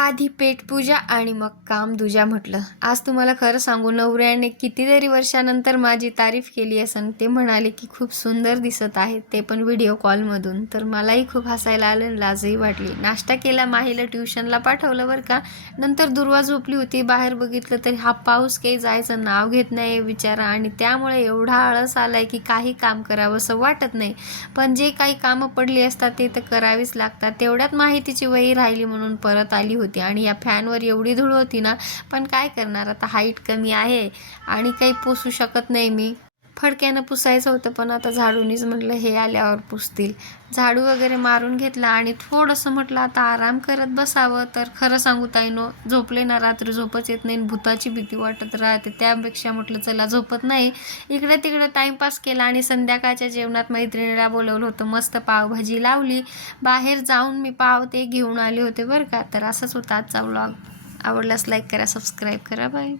आधी पेटपूजा आणि मग काम दुजा म्हटलं. आज तुम्हाला खरं सांगू नवऱ्याने कितीतरी वर्षानंतर माझी तारीफ केली असन. ते म्हणाले की खूप सुंदर दिसत आहे. ते पण व्हिडिओ कॉलमधून. तर मलाही खूप हसायला आलं आणि लाजही वाटली. नाश्ता केला माहीला ट्युशनला पाठवलं बरं का. नंतर दुर्वा झोपली होती. बाहेर बघितलं तरी हा पाऊस काही जायचं नाव घेत नाही विचारा आणि त्यामुळे एवढा आळस आलाय की काही काम करावं असं वाटत नाही. पण जे काही कामं पडली असतात ते तर करावीच लागतात. तेवढ्यात माहितीची वही राहिली म्हणून परत आली होती. आणि या फॅनवर एवढी धूळ होती ना पण काय करणार? आता हाईट कमी आहे आणि काही पोसू शकत नाही मी. फडक्यानं पुसायचं होतं पण आता झाडूनीच म्हटलं हे आल्यावर पुसतील. झाडू वगैरे मारून घेतला आणि थोडंसं म्हटलं आता आराम करत बसावं. तर खरं सांगू ताईनो झोपले ना रात्री झोपच येत नाही आणि भूताची भीती वाटत राहते. त्यापेक्षा म्हटलं चला झोपत नाही. इकडे तिकडे टाईमपास केला आणि संध्याकाळच्या जेवणात मैत्रिणीला बोलवलं होतं मस्त पावभाजी लावली. बाहेर जाऊन मी पाव ते घेऊन आले होते बरं का. तर असंच होतं आजचा व्लॉग आवडल्यास लाईक करा सबस्क्राईब करा. बाय